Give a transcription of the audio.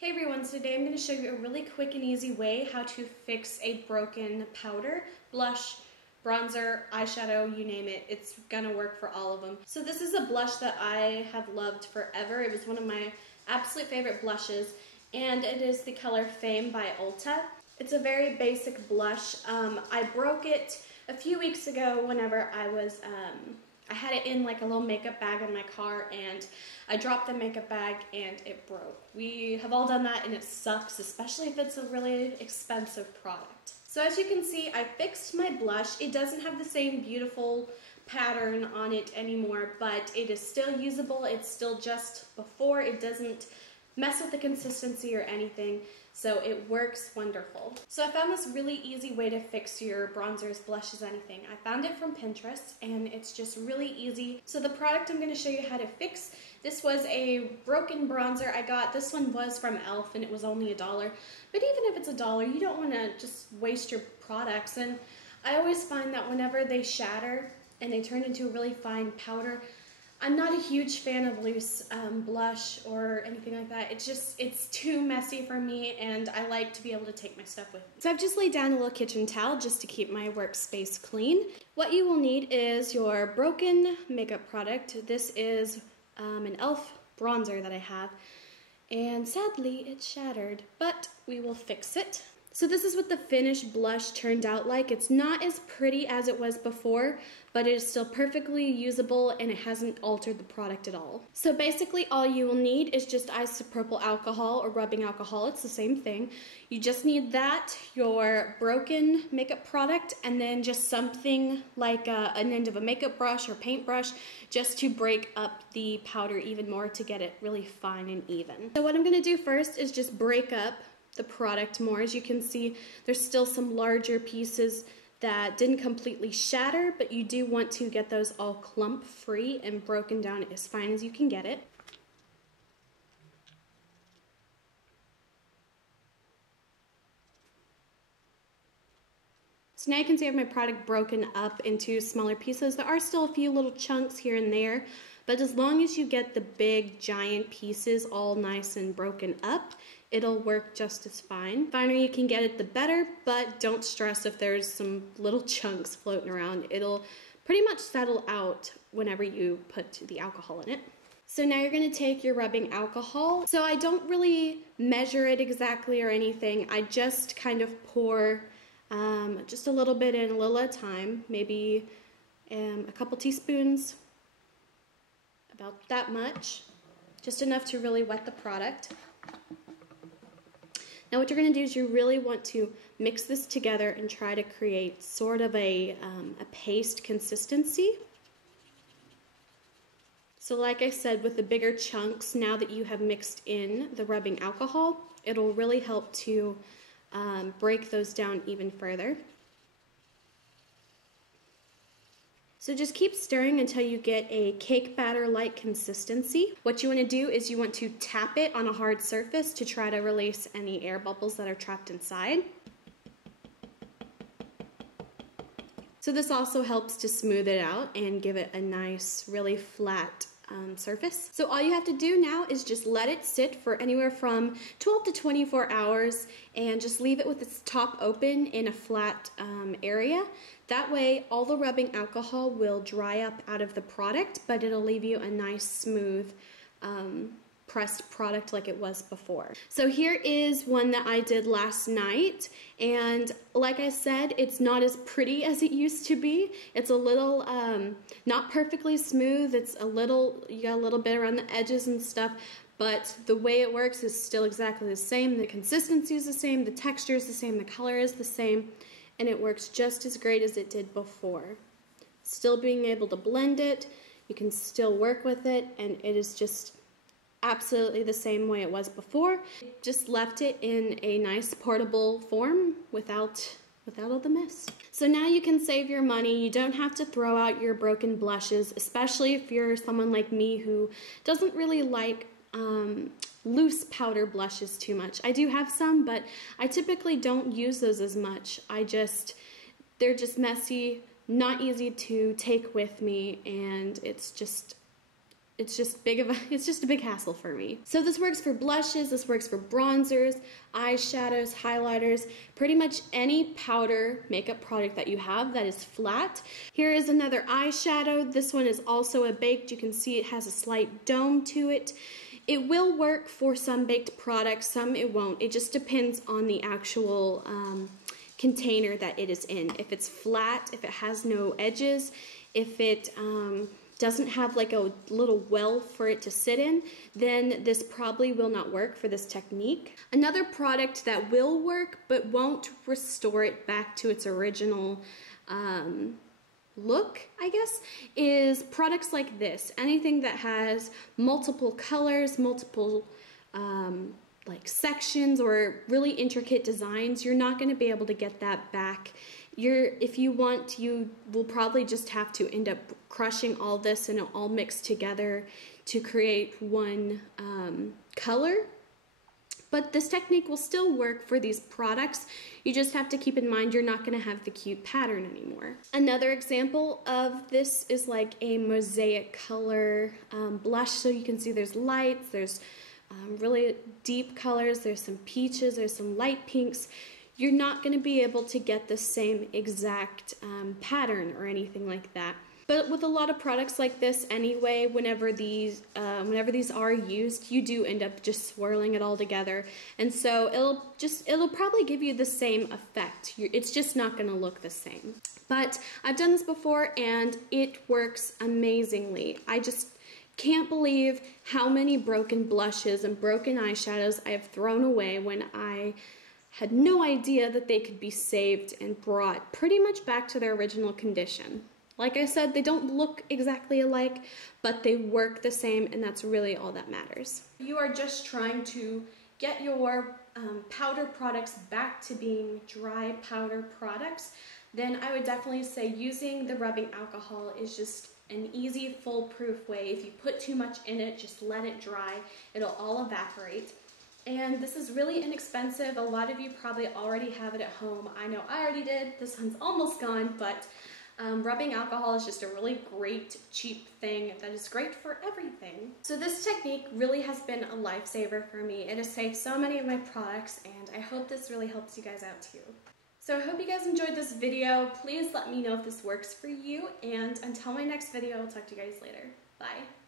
Hey everyone, so today I'm going to show you a really quick and easy way how to fix a broken powder, blush, bronzer, eyeshadow, you name it. It's going to work for all of them. So this is a blush that I have loved forever. It was one of my absolute favorite blushes, and it is the color Fame by Ulta. It's a very basic blush. I broke it a few weeks ago whenever I was I had it in like a little makeup bag in my car, and I dropped the makeup bag and it broke. We have all done that and it sucks, especially if it's a really expensive product. So as you can see, I fixed my blush. It doesn't have the same beautiful pattern on it anymore, but it is still usable. It's still just before. It doesn't mess with the consistency or anything, so it works wonderful. So I found this really easy way to fix your bronzers, blushes, anything. I found it from Pinterest, and it's just really easy. So the product I'm going to show you how to fix, this was a broken bronzer I got. This one was from e.l.f. and it was only $1. But even if it's $1, you don't want to just waste your products. And I always find that whenever they shatter and they turn into a really fine powder, I'm not a huge fan of loose blush or anything like that. It's too messy for me, and I like to be able to take my stuff with me. So I've just laid down a little kitchen towel just to keep my workspace clean. What you will need is your broken makeup product. This is an e.l.f. bronzer that I have, and sadly it shattered, but we will fix it. So this is what the finished blush turned out like. It's not as pretty as it was before, but it is still perfectly usable and it hasn't altered the product at all. So basically all you will need is just isopropyl alcohol or rubbing alcohol. It's the same thing. You just need that, your broken makeup product, and then just something like an end of a makeup brush or paintbrush just to break up the powder even more to get it really fine and even. So what I'm going to do first is just break up the product more. As you can see, there's still some larger pieces that didn't completely shatter, but you do want to get those all clump free and broken down as fine as you can get it. So now you can see I have my product broken up into smaller pieces. There are still a few little chunks here and there, but as long as you get the big giant pieces all nice and broken up, it'll work just as fine. The finer you can get it, the better, but don't stress if there's some little chunks floating around. It'll pretty much settle out whenever you put the alcohol in it. So now you're gonna take your rubbing alcohol. So I don't really measure it exactly or anything. I just kind of pour just a little bit in, a little at a time, maybe a couple teaspoons, about that much, just enough to really wet the product. Now what you're going to do is you really want to mix this together and try to create sort of a paste consistency. So like I said, with the bigger chunks, now that you have mixed in the rubbing alcohol, it'll really help to break those down even further. So just keep stirring until you get a cake batter-like consistency. What you want to do is you want to tap it on a hard surface to try to release any air bubbles that are trapped inside. So this also helps to smooth it out and give it a nice, really flat surface. So all you have to do now is just let it sit for anywhere from 12 to 24 hours and just leave it with its top open in a flat area. That way all the rubbing alcohol will dry up out of the product, but it'll leave you a nice smooth pressed product like it was before. So here is one that I did last night, and like I said, it's not as pretty as it used to be. It's a little not perfectly smooth. It's a little, you got a little bit around the edges and stuff, but the way it works is still exactly the same. The consistency is the same, the texture is the same, the color is the same, and it works just as great as it did before. Still being able to blend it, you can still work with it, and it is just absolutely the same way it was before. Just left it in a nice portable form without all the mess. So now you can save your money. You don't have to throw out your broken blushes, especially if you're someone like me who doesn't really like loose powder blushes too much. I do have some, but I typically don't use those as much. They're just messy, not easy to take with me, and it's it's just a big hassle for me. So this works for blushes, this works for bronzers, eyeshadows, highlighters, pretty much any powder makeup product that you have that is flat. Here is another eyeshadow. This one is also a baked. You can see it has a slight dome to it. It will work for some baked products, some it won't. It just depends on the actual container that it is in. If it's flat, if it has no edges, if it doesn't have like a little well for it to sit in, then this probably will not work for this technique. Another product that will work but won't restore it back to its original look, I guess, is products like this. Anything that has multiple colors, multiple like sections or really intricate designs, you're not going to be able to get that back. If you want, you will probably just have to end up crushing all this and it'll all mix together to create one color. But this technique will still work for these products. You just have to keep in mind you're not going to have the cute pattern anymore. Another example of this is like a mosaic color blush. So you can see there's lights, there's really deep colors, there's some peaches, there's some light pinks. You're not going to be able to get the same exact pattern or anything like that. But with a lot of products like this anyway, whenever these are used, you do end up just swirling it all together. And so it'll probably give you the same effect. It's just not going to look the same. But I've done this before and it works amazingly. I just can't believe how many broken blushes and broken eyeshadows I have thrown away when I had no idea that they could be saved and brought pretty much back to their original condition. Like I said, they don't look exactly alike, but they work the same, and that's really all that matters. If you are just trying to get your powder products back to being dry powder products, then I would definitely say using the rubbing alcohol is just an easy, foolproof way. If you put too much in it, just let it dry. It'll all evaporate. And this is really inexpensive. A lot of you probably already have it at home. I know I already did. This one's almost gone, but rubbing alcohol is just a really great, cheap thing that is great for everything. So this technique really has been a lifesaver for me. It has saved so many of my products, and I hope this really helps you guys out too. So I hope you guys enjoyed this video. Please let me know if this works for you, and until my next video, I'll talk to you guys later. Bye.